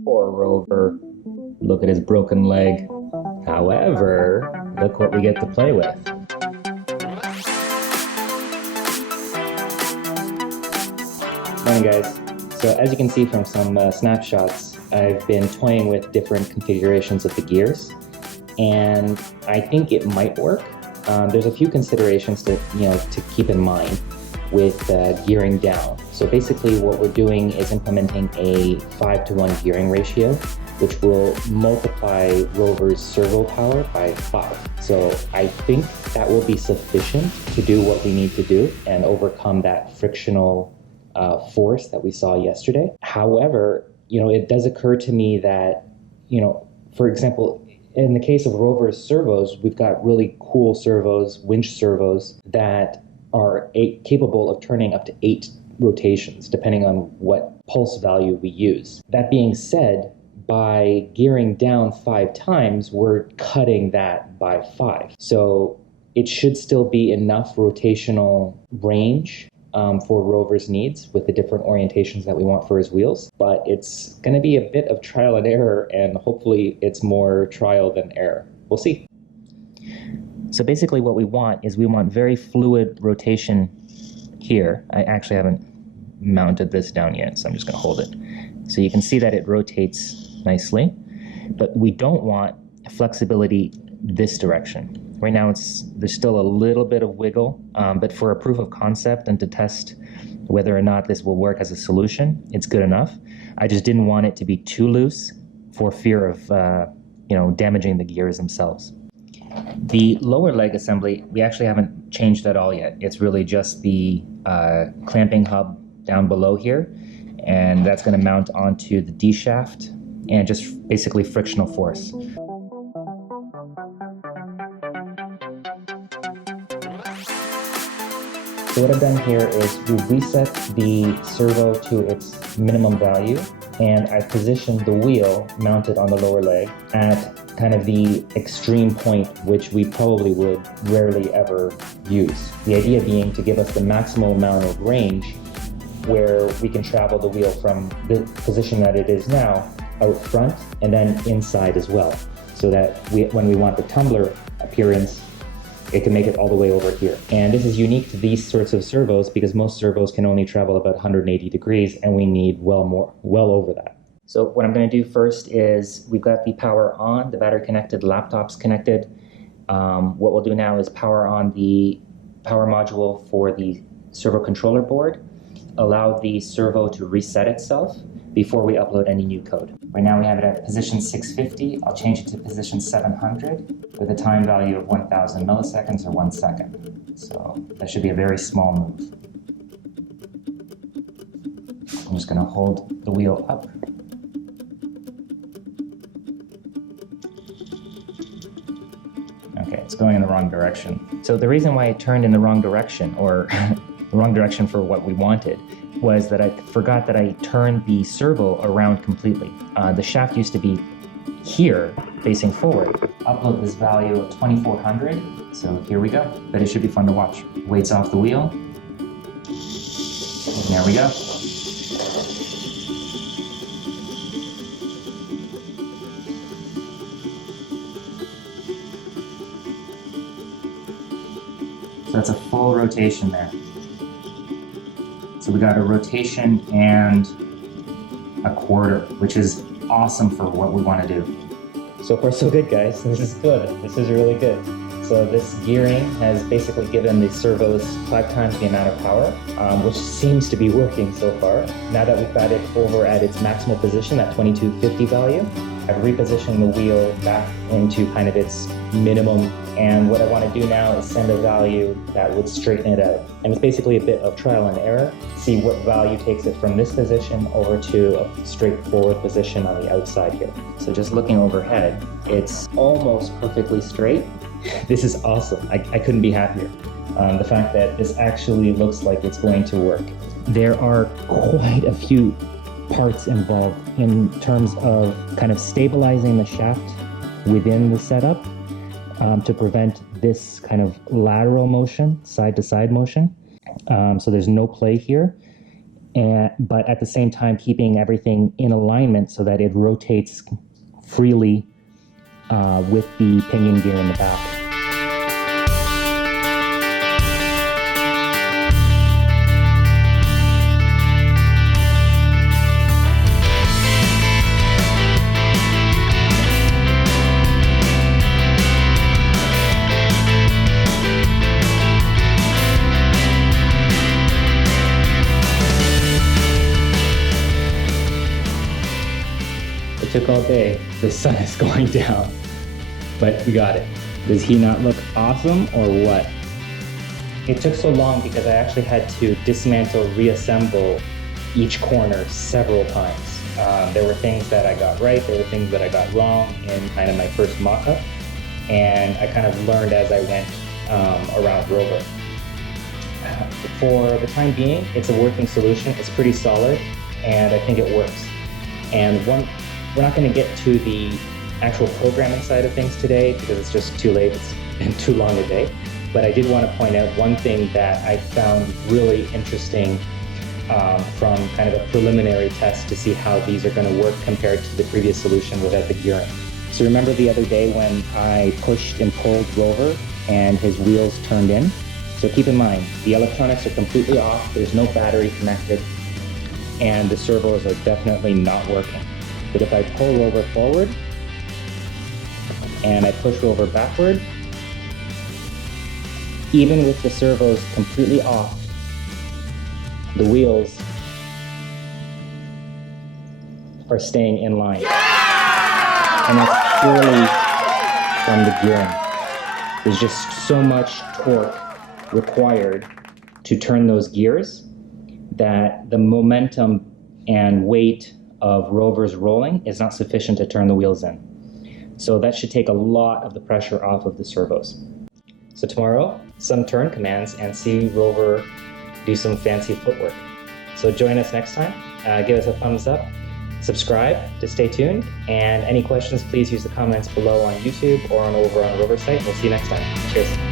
Poor rover. Look at his broken leg. However, look what we get to play with. Morning, guys. So as you can see from some snapshots, I've been toying with different configurations of the gears, and I think it might work. There's a few considerations to keep in mind with gearing down. So basically what we're doing is implementing a 5-to-1 gearing ratio, which will multiply rover's servo power by 5. So I think that will be sufficient to do what we need to do and overcome that frictional force that we saw yesterday. However, it does occur to me that, for example, in the case of rover's servos, we've got really cool servos, winch servos, that are capable of turning up to 8 rotations, depending on what pulse value we use. That being said, by gearing down 5 times, we're cutting that by 5. So it should still be enough rotational range for rover's needs with the different orientations that we want for his wheels. But it's going to be a bit of trial and error, and hopefully it's more trial than error. We'll see. So basically what we want is very fluid rotation here. I actually haven't mounted this down yet, so I'm just going to hold it. So you can see that it rotates nicely, but we don't want flexibility this direction. Right now there's still a little bit of wiggle, but for a proof of concept and to test whether or not this will work as a solution, it's good enough. I just didn't want it to be too loose for fear of damaging the gears themselves. The lower leg assembly, we actually haven't changed at all yet. It's really just the clamping hub down below here, and that's going to mount onto the D shaft and just basically frictional force. So what I've done here is we've reset the servo to its minimum value, and I've positioned the wheel mounted on the lower leg at kind of the extreme point, which we probably would rarely ever use. The idea being to give us the maximal amount of range where we can travel the wheel from the position that it is now out front and then inside as well, so that when we want the tumbler appearance, it can make it all the way over here. And this is unique to these sorts of servos because most servos can only travel about 180 degrees, and we need well over that. So what I'm going to do first is we've got the power on, the battery connected, laptops connected. What we'll do now is power on the power module for the servo controller board, allow the servo to reset itself before we upload any new code. Right now we have it at position 650. I'll change it to position 700 with a time value of 1000 milliseconds or 1 second. So that should be a very small move. I'm just going to hold the wheel up. Okay, it's going in the wrong direction. So the reason why it turned in the wrong direction, or the wrong direction for what we wanted, was that I forgot that I turned the servo around completely. The shaft used to be here, facing forward. Upload this value of 2400, so here we go. But it should be fun to watch. Weights off the wheel. And there we go. So that's a full rotation there. So we got a rotation and a quarter, which is awesome for what we want to do. So far so good, guys. This is good. This is really good. So this gearing has basically given the servos 5 times the amount of power, which seems to be working so far. Now that we've got it over at its maximal position, that 2250 value, I've repositioned the wheel back into kind of its minimum, and what I want to do now is send a value that would straighten it out. And it's basically a bit of trial and error, see what value takes it from this position over to a straightforward position on the outside here. So just looking overhead, it's almost perfectly straight. This is awesome. I couldn't be happier. The fact that this actually looks like it's going to work. There are quite a few parts involved in terms of kind of stabilizing the shaft within the setup to prevent this kind of lateral motion, side to side motion. So there's no play here. but at the same time keeping everything in alignment so that it rotates freely with the pinion gear in the back. It took all day. The sun is going down, but we got it. Does he not look awesome or what? It took so long because I actually had to dismantle, reassemble each corner several times. There were things that I got right, there were things that I got wrong in kind of my first mock-up, and I kind of learned as I went around ROVer. For the time being, it's a working solution. It's pretty solid, and I think it works. And we're not going to get to the actual programming side of things today because it's just too late. It's been too long a day. But I did want to point out one thing that I found really interesting from kind of a preliminary test to see how these are going to work compared to the previous solution without the gearing. So remember the other day when I pushed and pulled ROVer and his wheels turned in? So keep in mind, the electronics are completely off, there's no battery connected, and the servos are definitely not working. But if I pull ROVer forward and I push ROVer backward, even with the servos completely off, the wheels are staying in line. Yeah! And that's purely from the gearing. There's just so much torque required to turn those gears that the momentum and weight of ROVer's rolling is not sufficient to turn the wheels in. So that should take a lot of the pressure off of the servos. So tomorrow, some turn commands and see ROVer do some fancy footwork. So join us next time. Give us a thumbs up, subscribe to stay tuned, and any questions, please use the comments below on YouTube or over on ROVer site. We'll see you next time. Cheers.